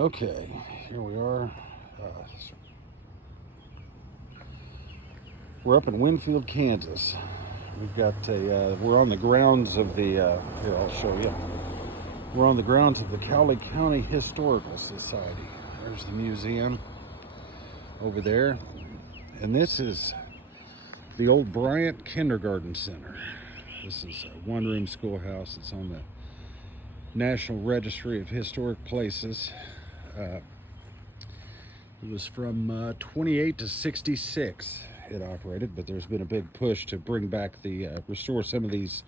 Okay, here we are. We're up in Winfield, Kansas. We've got we're on the grounds of the, here I'll show you. We're on the grounds of the Cowley County Historical Society. There's the museum over there. And this is the old Bryant Kindergarten Center. This is a one-room schoolhouse. It's on the National Registry of Historic Places. It was from 28 to 66 it operated, but there's been a big push to bring back the, restore some of these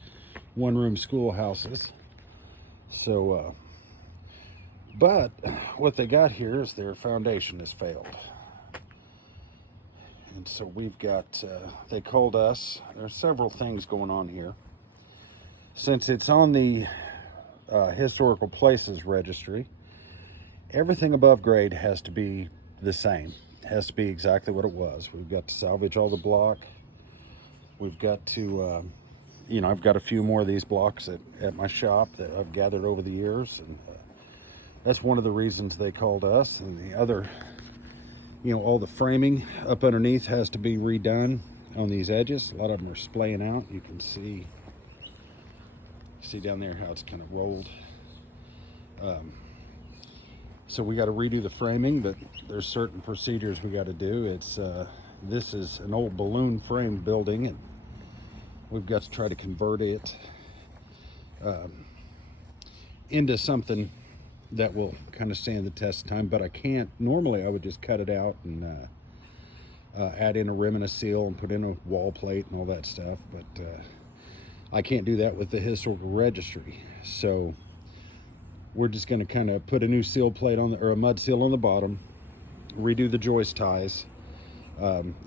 one-room schoolhouses. So, but what they got here is their foundation has failed. And so we've got, they called us. There's several things going on here. Since it's on the Historical Places Registry, everything above grade has to be the same. It has to be exactly what it was. We've got to salvage all the block. We've got to, I've got a few more of these blocks at my shop that I've gathered over the years. And that's one of the reasons they called us. And the other, all the framing up underneath has to be redone on these edges. A lot of them are splaying out. You can see down there how it's kind of rolled. So we got to redo the framing, but there's certain procedures we got to do. It's this is an old balloon frame building, and we've got to try to convert it into something that will kind of stand the test of time. But I can't. Normally I would just cut it out and add in a rim and a seal and put in a wall plate and all that stuff, but I can't do that with the historical registry. So we're just going to kind of put a new seal plate on or a mud seal on the bottom, redo the joist ties.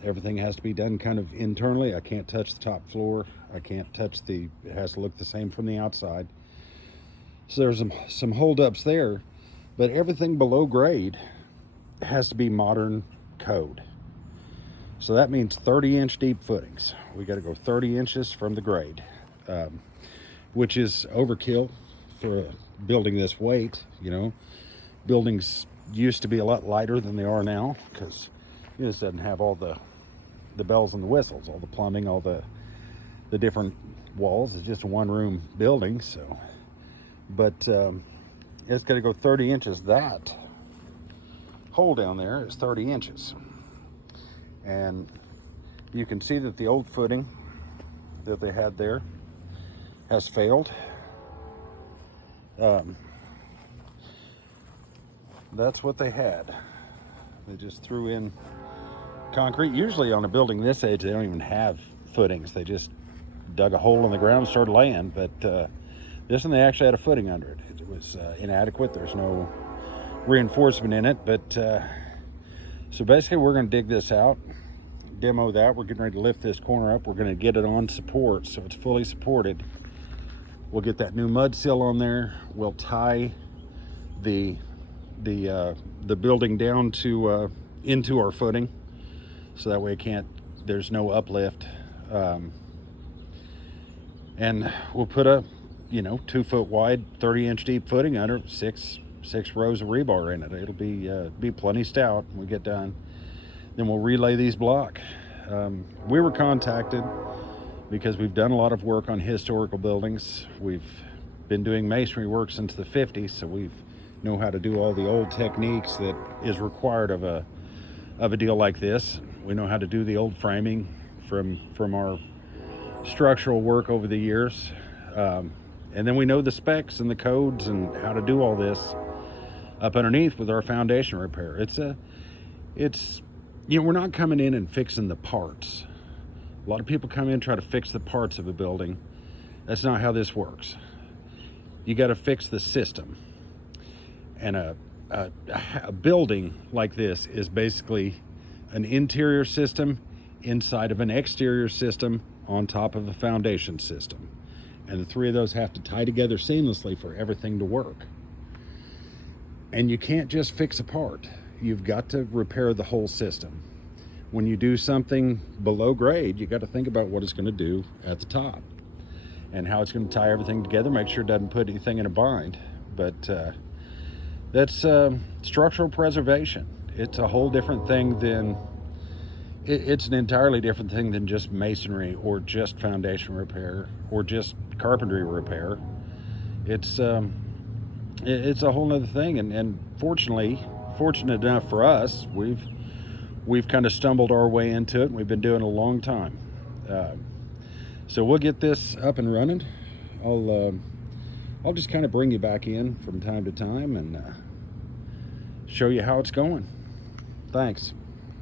Everything has to be done kind of internally. I can't touch the top floor. I can't touch it has to look the same from the outside. So there's some holdups there, but everything below grade has to be modern code. So that means 30-inch deep footings. We got to go 30 inches from the grade, which is overkill for a building this weight. Buildings used to be a lot lighter than they are now, because this doesn't have all the bells and the whistles, all the plumbing, all the different walls. It's just a one-room building. So, but it's got to go 30 inches. That hole down there is 30 inches, and you can see that the old footing that they had there has failed. That's what they had. They just threw in concrete. Usually on a building this age, they don't even have footings. They just dug a hole in the ground and started laying. But this one, they actually had a footing under it. It was inadequate. There's no reinforcement in it. But so basically, we're going to dig this out, demo that. We're getting ready to lift this corner up. We're going to get it on support so it's fully supported. We'll get that new mud seal on there. We'll tie the building down to into our footing, so that way there's no uplift. And we'll put a 2 foot wide, 30-inch deep footing under, six rows of rebar in it. It'll be plenty stout when we get done. Then we'll relay these block. We were contacted because we've done a lot of work on historical buildings. We've been doing masonry work since the 50s, so we know how to do all the old techniques that is required of a deal like this. We know how to do the old framing from our structural work over the years, and then we know the specs and the codes and how to do all this up underneath with our foundation repair. It's we're not coming in and fixing the parts. A lot of people come in and try to fix the parts of a building. That's not how this works. You got to fix the system. And a building like this is basically an interior system inside of an exterior system on top of a foundation system. And the three of those have to tie together seamlessly for everything to work. And you can't just fix a part. You've got to repair the whole system. When you do something below grade, you got to think about what it's going to do at the top and how it's going to tie everything together, make sure it doesn't put anything in a bind. But That's structural preservation. It's a whole different thing than it's an entirely different thing than just masonry or just foundation repair or just carpentry repair. It's it's a whole other thing, and fortunate enough for us, we've kind of stumbled our way into it. And we've been doing it a long time, so we'll get this up and running. I'll just kind of bring you back in from time to time and show you how it's going. Thanks.